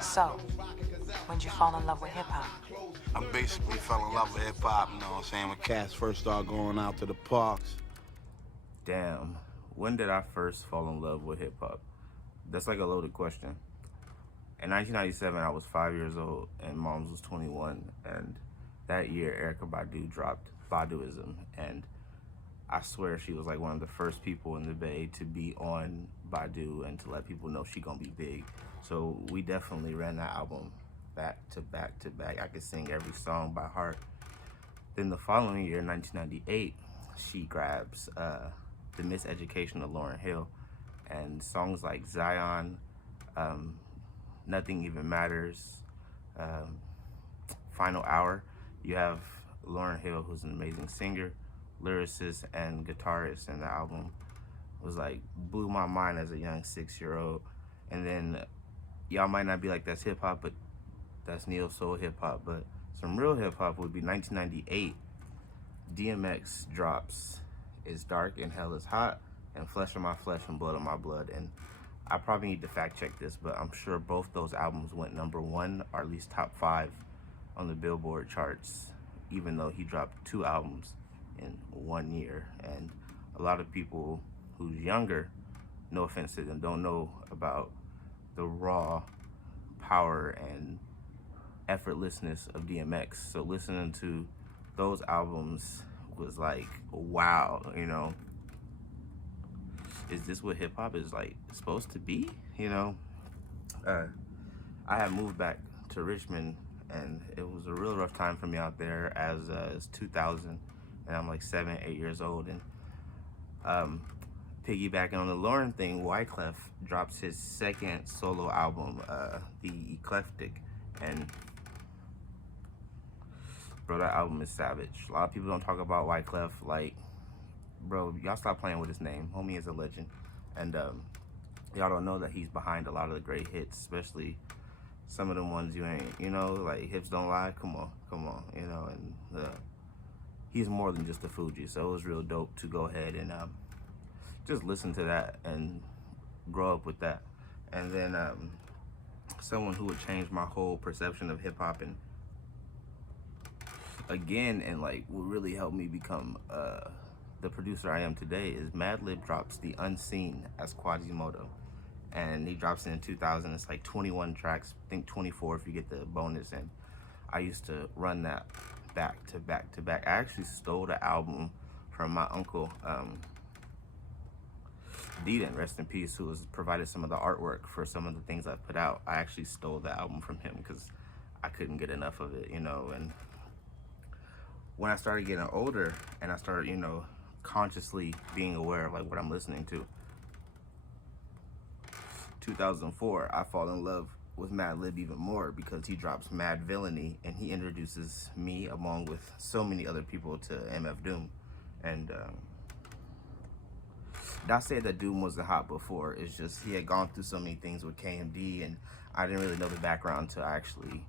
So, when'd you fall in love with hip-hop? I basically fell in love with hip-hop, you know what I'm saying, when cats first started going out to the parks. Damn, when did I first fall in love with hip-hop? That's like a loaded question. In 1997, I was 5 years old, and Mom's was 21, and that year, Erykah Badu dropped Baduism, and I swear she was like one of the first people in the Bay to be on Badu and to let people know she gonna be big. So we definitely ran that album back to back to back. I could sing every song by heart. Then the following year, 1998, she grabs The Miseducation of Lauryn Hill, and songs like Zion, Nothing Even Matters, Final Hour. You have Lauryn Hill, who's an amazing singer, lyricist, and guitarist, and the album was like, blew my mind as a young 6-year-old. And then y'all might not be like, that's hip hop, but that's neo soul hip hop. But some real hip hop would be 1998. DMX drops It's Dark and Hell is Hot, and Flesh of My Flesh and Blood of My Blood. And I probably need to fact check this, but I'm sure both those albums went #1 or at least top 5 on the Billboard charts, even though he dropped 2 albums in 1 year. And a lot of people who's younger, no offense to them, don't know about the raw power and effortlessness of DMX. So listening to those albums was like, wow, you know, is this what hip hop is like supposed to be? You know, I had moved back to Richmond, and it was a real rough time for me out there as it's 2000, and I'm like 7, 8 years old. And piggybacking on the Lauryn thing, Wyclef drops his second solo album, The Eclectic, and bro, that album is savage. A lot of people don't talk about Wyclef. Like, bro, y'all stop playing with his name. Homie is a legend. And y'all don't know that he's behind a lot of the great hits, especially some of the ones you ain't, you know, like Hips Don't Lie. Come on, you know. And he's more than just a Fuji, so it was real dope to go ahead and just listen to that and grow up with that. And then someone who would change my whole perception of hip-hop and again, and like what really helped me become the producer I am today is Madlib drops The Unseen as Quasimodo, and he drops it in 2000. It's like 21 tracks, I think 24 if you get the bonus. And I used to run that back to back to back. I actually stole the album from my uncle Deedon, rest in peace, who has provided some of the artwork for some of the things I've put out. I actually stole the album from him because I couldn't get enough of it, you know. And when I started getting older and I started, you know, consciously being aware of like what I'm listening to, 2004, I fall in love with Madlib even more because he drops Mad Villainy, and he introduces me along with so many other people to MFDoom. And not saying that Doom wasn't hot before, it's just he had gone through so many things with KMD, and I didn't really know the background until I actually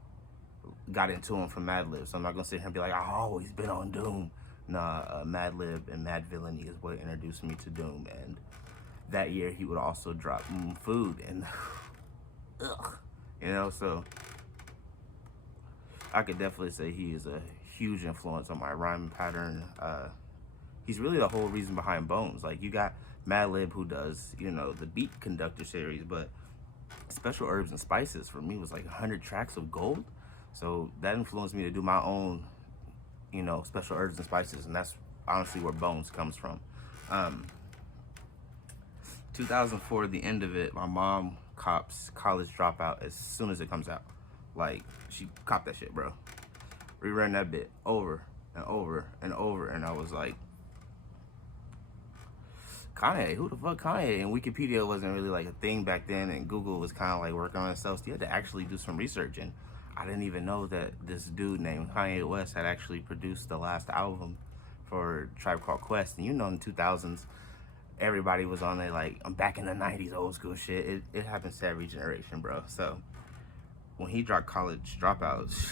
got into him from Madlib. So I'm not gonna sit here and be like, I've always been on Doom. Nah, Madlib and Mad Villainy is what introduced me to Doom. And that year he would also drop Food, and ugh, you know, so I could definitely say he is a huge influence on my rhyming pattern. He's really the whole reason behind Bones. Like, you got Madlib, who does, you know, the Beat Conductor series, but Special Herbs and Spices for me was like 100 tracks of gold. So that influenced me to do my own, you know, Special Herbs and Spices, and that's honestly where Bones comes from. 2004, the end of it, my mom cops College Dropout as soon as it comes out. Like, she copped that shit, bro. Rerun that bit over and over and over, and I was like, Kanye, who the fuck Kanye? And Wikipedia wasn't really like a thing back then, and Google was kind of like working on itself, so you had to actually do some research. And I didn't even know that this dude named Kanye West had actually produced the last album for Tribe Called Quest. And you know, in the 2000s, everybody was on there like, I'm back in the 90s old school shit. It happens to every generation, bro. So when he dropped College Dropouts,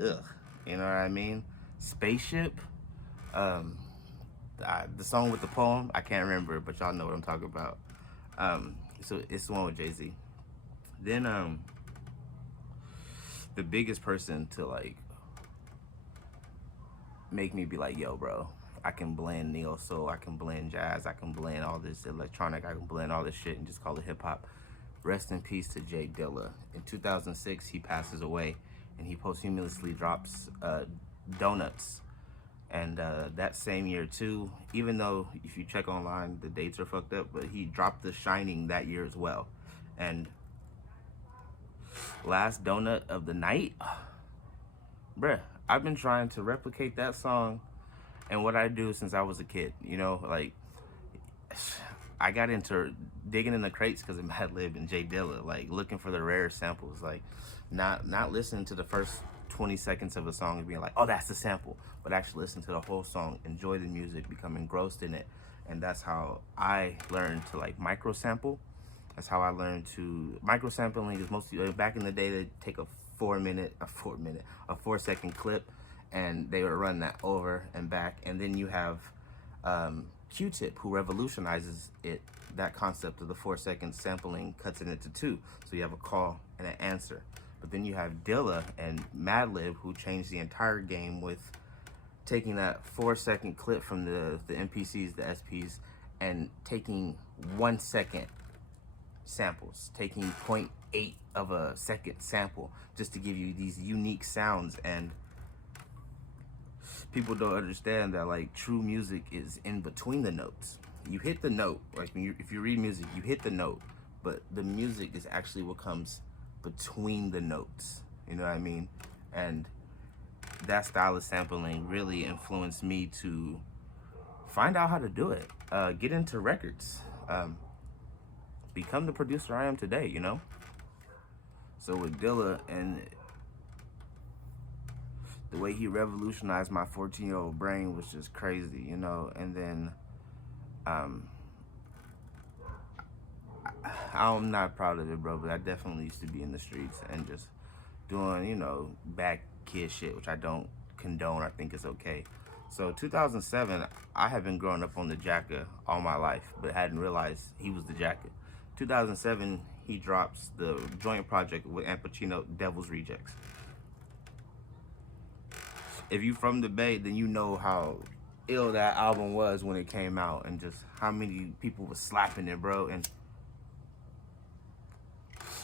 ugh, you know what I mean? Spaceship, the song with the poem, I can't remember, but y'all know what I'm talking about. So it's the one with Jay-Z. Then the biggest person to like make me be like, yo, bro, I can blend neo soul, I can blend jazz, I can blend all this electronic, I can blend all this shit and just call it hip hop. Rest in peace to Jdilla. In 2006, he passes away, and he posthumously drops Donuts. And that same year too, even though if you check online, the dates are fucked up, but he dropped The Shining that year as well. And Last Donut of the Night, bruh, I've been trying to replicate that song and what I do since I was a kid, you know, like, I got into digging in the crates because of Madlib and Jdilla, like looking for the rare samples, like not listening to the first 20 seconds of a song and being like, oh, that's the sample, but actually listen to the whole song, enjoy the music, become engrossed in it. And that's how I learned to like micro sample. That's how I learned to micro sampling is mostly back in the day they take a 4 second clip and they would run that over and back. And then you have Q-Tip, who revolutionizes it, that concept of the 4 second sampling, cuts it into 2. So you have a call and an answer. But then you have Dilla and Madlib, who changed the entire game with taking that 4 second clip from the MPCs, the SPs, and taking 1 second samples, taking 0.8 of a second sample just to give you these unique sounds. And people don't understand that like true music is in between the notes. You hit the note, like if you read music, you hit the note, but the music is actually what comes between the notes, you know what I mean? And that style of sampling really influenced me to find out how to do it, get into records, become the producer I am today, you know? So with Dilla and the way he revolutionized my 14-year-old brain was just crazy, you know? And then I'm not proud of it, bro, but I definitely used to be in the streets and just doing, you know, bad kid shit, which I don't condone or think is okay. So 2007, I had been growing up on the Jacka all my life, but hadn't realized he was the Jacka. 2007, he drops the joint project with Al Pacino, Devil's Rejects. If you from the Bay, then you know how ill that album was when it came out and just how many people was slapping it, bro. And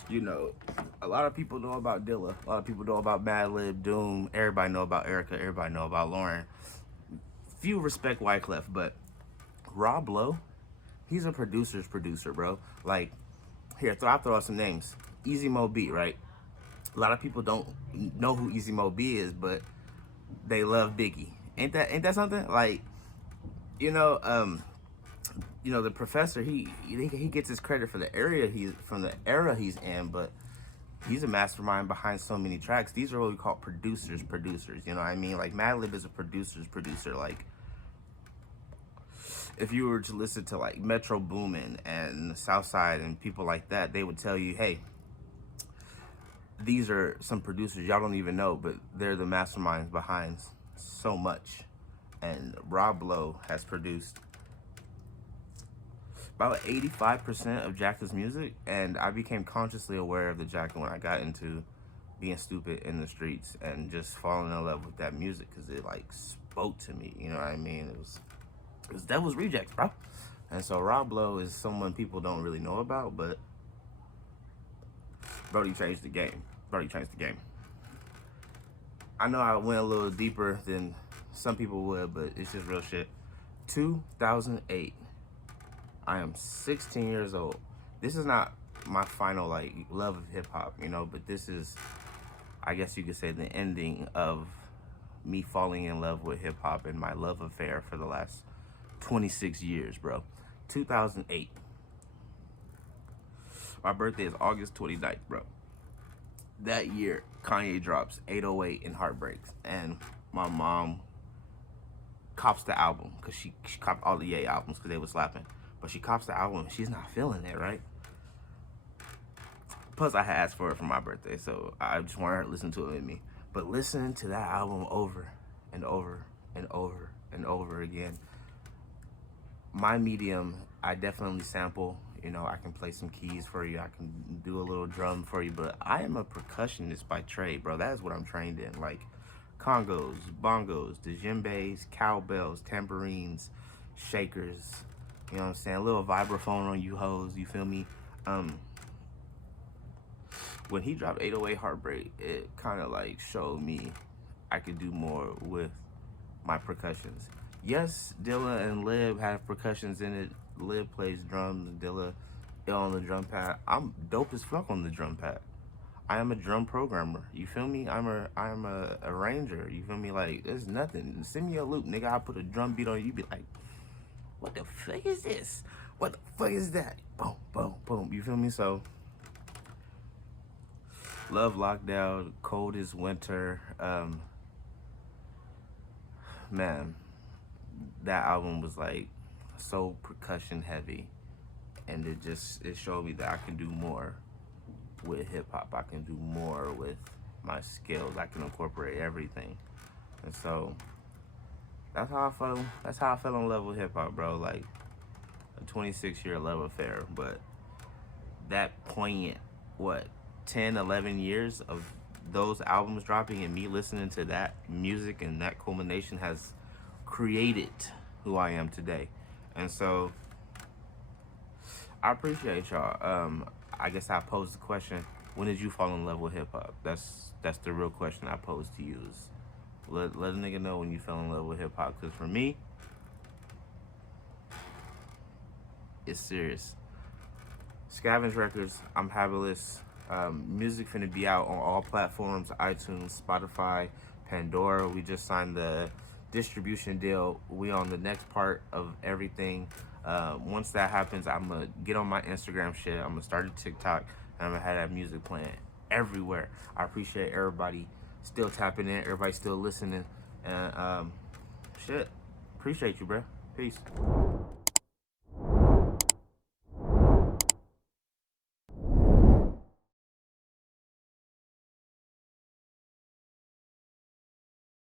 you know, a lot of people know about Dilla, a lot of people know about Madlib, Doom, everybody know about Erica, everybody know about Lauren. Few respect Wyclef, but Rob Lowe, he's a producer's producer, bro. Like, here, I'll throw out some names. Easy Mo B, right? A lot of people don't know who Easy Mo B is, but they love Biggie. Ain't that something? Like, you know, the Professor, he gets his credit for the era he's in, but he's a mastermind behind so many tracks. These are what we call producers, you know what I mean? Like, Madlib is a producer's producer. Like, if you were to listen to like Metro Boomin and Southside and people like that, they would tell you, hey, these are some producers y'all don't even know, but they're the masterminds behind so much. And Rob Lowe has produced about 85% of Jacka's music, and I became consciously aware of the Jacka when I got into being stupid in the streets and just falling in love with that music because it like spoke to me, you know what I mean? It was Devil's Rejects, bro. And so Rob Lowe is someone people don't really know about, but Brody changed the game. I know I went a little deeper than some people would, but it's just real shit. 2008. I am 16 years old. This is not my final like love of hip hop, you know, but this is, I guess you could say, the ending of me falling in love with hip hop and my love affair for the last 26 years, bro. 2008. My birthday is August 29th, bro. That year, Kanye drops 808 and Heartbreaks, and my mom cops the album because she copped all the Ye albums because they were slapping. But she cops the album and she's not feeling it, right? Plus, I had asked for it for my birthday, so I just wanted her to listen to it with me. But listening to that album over and over and over and over again, my medium, I definitely sample. You know, I can play some keys for you. I can do a little drum for you. But I am a percussionist by trade, bro. That is what I'm trained in. Like congos, bongos, djembes, cowbells, tambourines, shakers. You know what I'm saying? A little vibraphone on you hoes. You feel me? When he dropped 808 Heartbreak, it kind of like showed me I could do more with my percussions. Yes, Jdilla and Lib have percussions in it. Lib plays drums, Jdilla on the drum pad. I'm dope as fuck on the drum pad. I am a drum programmer. You feel me? I'm a arranger. You feel me? Like, it's nothing. Send me a loop, nigga. I'll put a drum beat on you. Be like, what the fuck is this? What the fuck is that? Boom, boom, boom. You feel me? So, Love Lockdown, Cold as Winter. Man, that album was like so percussion heavy, and it showed me that I can do more with hip hop. I can do more with my skills. I can incorporate everything, and so that's how I fell in love with hip hop, bro. Like a 26-year love affair, but that poignant 10, 11 years of those albums dropping and me listening to that music and that culmination has created who I am today. And so I appreciate y'all. I guess I posed the question, when did you fall in love with hip hop? That's the real question I posed to you, is let a nigga know when you fell in love with hip hop, because for me, it's serious. Scavenged Records, I'm Habilis. Music finna be out on all platforms: iTunes, Spotify, Pandora. We just signed the distribution deal. We on the next part of everything. Once that happens, I'm gonna get on my Instagram shit. I'm gonna start a TikTok, and I'm gonna have that music playing everywhere. I appreciate everybody still tapping in, everybody still listening, and shit. Appreciate you, bro. Peace.